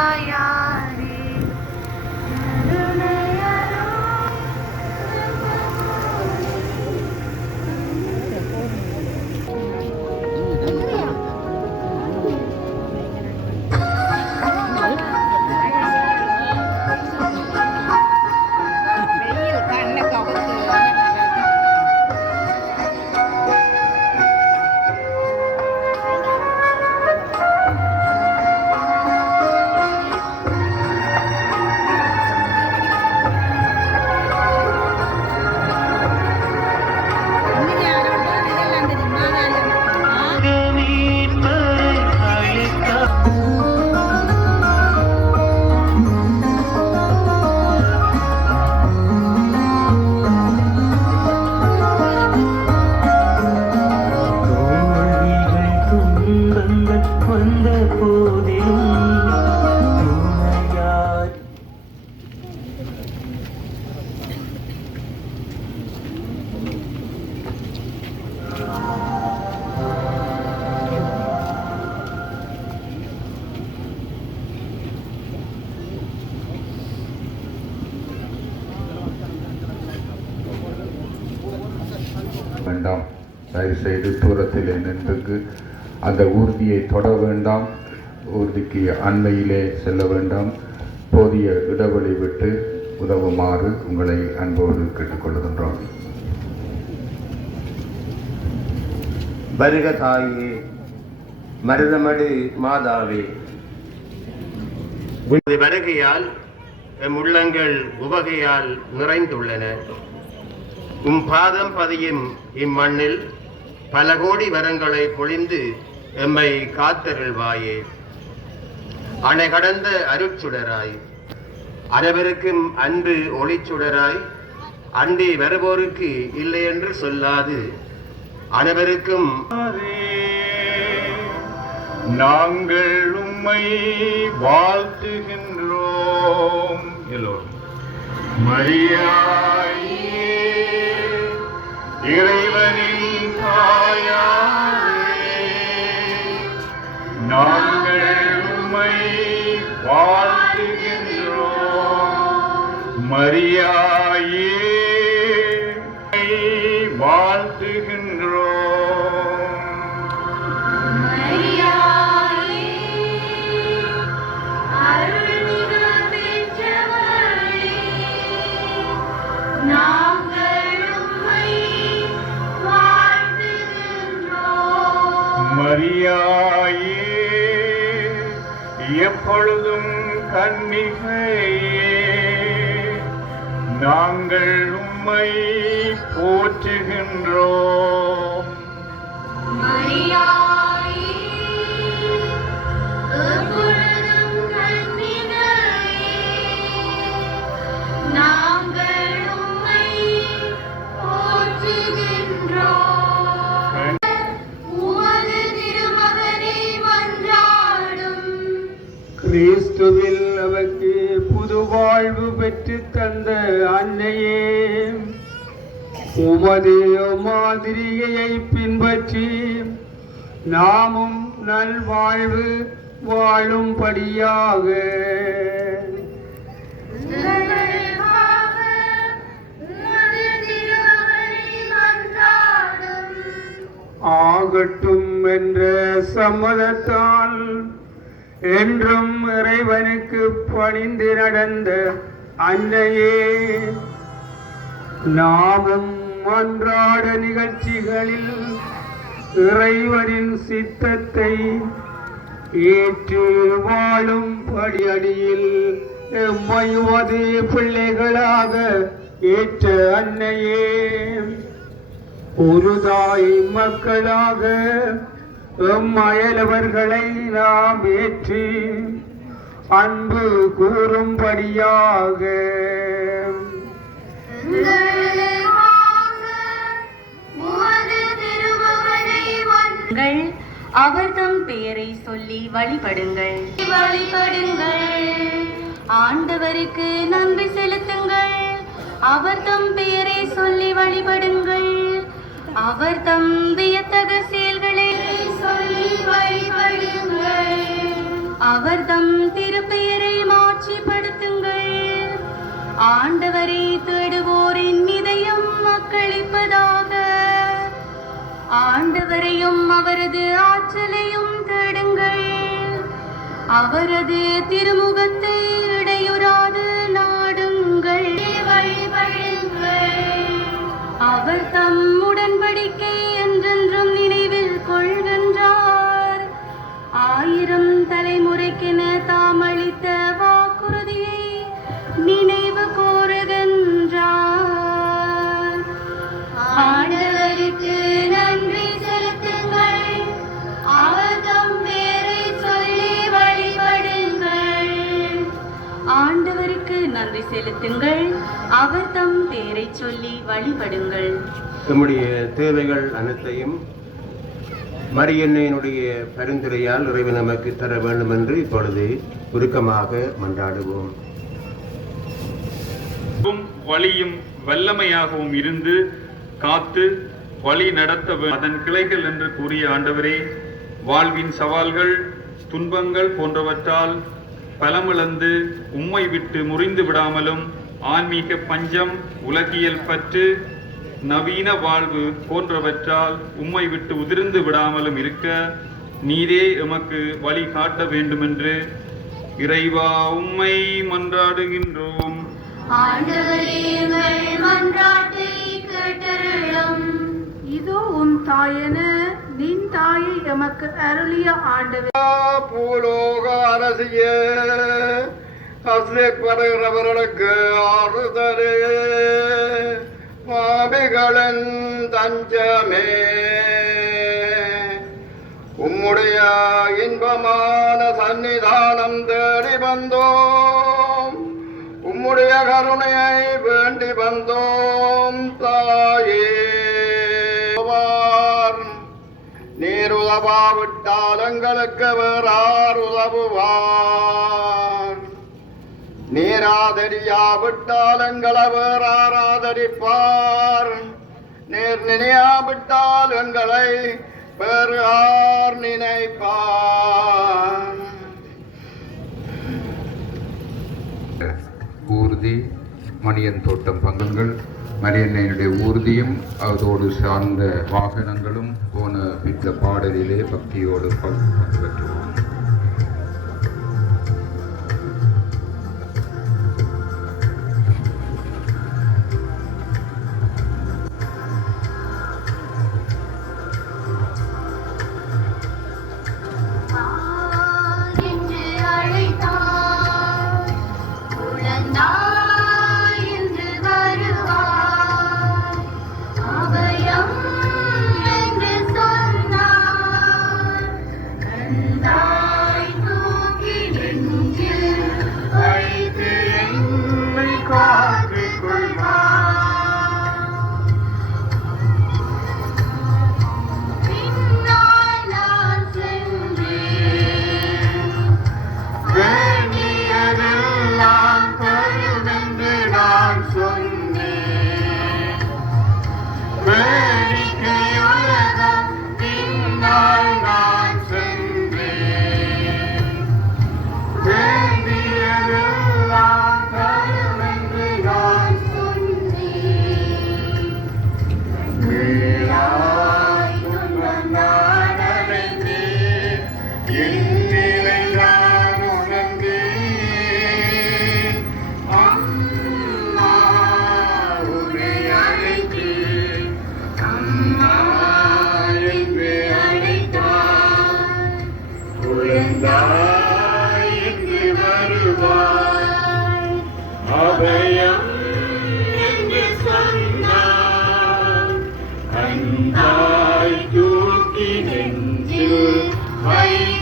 哎呀。சரி செய்து தூரத்தில் நின்று அந்த ஊர்தியை தொட வேண்டாம். ஊர்திக்கு அண்மையிலே செல்ல வேண்டாம். போதிய இடைவெளி விட்டு உதவுமாறு உங்களை அன்போடு கேட்டுக்கொள்கின்றோம் வருக தாயே மருதமடு மாதாவே. உனது வருகையால் எம் உள்ளங்கள் உவகையால் நிறைந்துள்ளன. உம் பாதம் பதியும் இம்மண்ணில் பல கோடி வரங்களை பொழிந்து எம்மை காத்தருள்வாயே. அணை கடந்த அருட்சுடராய். அனைவருக்கும் அன்பு ஒளிச்சுடராய். அண்டி வருவோருக்கு இல்லை என்று சொல்லாது. அனைவருக்கும் நாங்கள் உம்மை வாழ்த்துகின்றோம். எல்லோரும். மரியாயே இறைவன். மரியாயே வாழ்த்துகின்றோம். மரியாயே எப்பொழுதும் கன்னிகையே. நாங்கள் உம்மை போற்றுகின்றோம் மரியாயே உமது மாதிரியை பின்பற்றி நாமும் நல்வாழ்வு வாழும்படியாக. ஆகட்டும் என்ற சம்மதத்தால் என்றும் இறைவனுக்கு பணிந்து நடந்த அன்னையே நாமும் அன்றாட நிகழ்ச்சிகளில் இறைவனின் சித்தத்தை ஏற்று வாழும் படியடியில் எம்மையுவது பிள்ளைகளாக ஏற்ற அன்னையே. ஒரு தாய் மக்களாக எம் அயலவர்களை நாம் ஏற்றி அன்பு கூறும்படியாக அவர்தம் அவர் தம் பெயரை சொல்லி வழிபடுங்கள். வழிபடுங்கள் ஆண்டவருக்கு நன்றி செலுத்துங்கள். அவர் தம் பெயரை சொல்லி வழிபடுங்கள். அவர் தம் வியத்தக செயல்களை சொல்லி வழிபடுங்கள். அவர் தம் திருப்பெயரை ஆண்டவரை தேடுவோரின் இதயம் மக்களிப்பதாக. ஆண்டவரையும் அவரது ஆற்றலையும் தேடுங்கள். அவரது திருமுகத்தை இடையுறாது நாடுங்கள். வழிபடுங்கள் அவர் தம் உடன்படிக்கை என்றென்றும் நினைவில் கொள்கின்றார். ஆயிரம் தலைமுறைக்கென நன்றி செலுத்துங்கள் அவர் தம் பேரை சொல்லி வழிபடுங்கள். நம்முடைய தேவைகள் அனைத்தையும் மரியன்னையினுடைய பரிந்துரையால் இறைவன் நமக்கு தர வேண்டும் என்று இப்பொழுது உருக்கமாக மன்றாடுவோம். வழியும் வல்லமையாகவும் இருந்து காத்து வழி நடத்த அதன் கிளைகள் என்று கூறிய ஆண்டவரே வாழ்வின் சவால்கள் துன்பங்கள் போன்றவற்றால் பலமிழந்து உம்மை விட்டு முறிந்து விடாமலும் ஆன்மீக பஞ்சம் உலகியல் பற்று நவீன வாழ்வு போன்றவற்றால் உம்மை விட்டு உதிர்ந்து விடாமலும் இருக்க நீரே எமக்கு வழி காட்ட வேண்டுமென்று இறைவா உம்மை மன்றாடுகின்றோம். இதோ உன் தாயென எமக்கு அருளிய ஆண்டவர். பூலோக அரசிய அசைப்படுகிறவர்களுக்கு ஆறுதலே. பாவிகளின் தஞ்சமே. உம்முடைய இன்பமான சன்னிதானம் தேடி வந்தோம். உம்முடைய கருணையை வேண்டி வந்தோம். உதவாவிட்டால் எங்களுக்கு வேறார் உதவுவார் நீர் எங்களை வேறார் ஆதரிப்பார் நீர் நினையாவிட்டால் எங்களை பெறார் நினைப்பார். ஊர்தி மணியன் தோட்டம் பங்குகள் மரியன்னையினுடைய ஊர்தியும் அதோடு சார்ந்த வாகனங்களும் போன இந்த பாடலிலே பக்தியோடு பங்கு பெற்றுவோம். thần tại chúa ký hình chư hay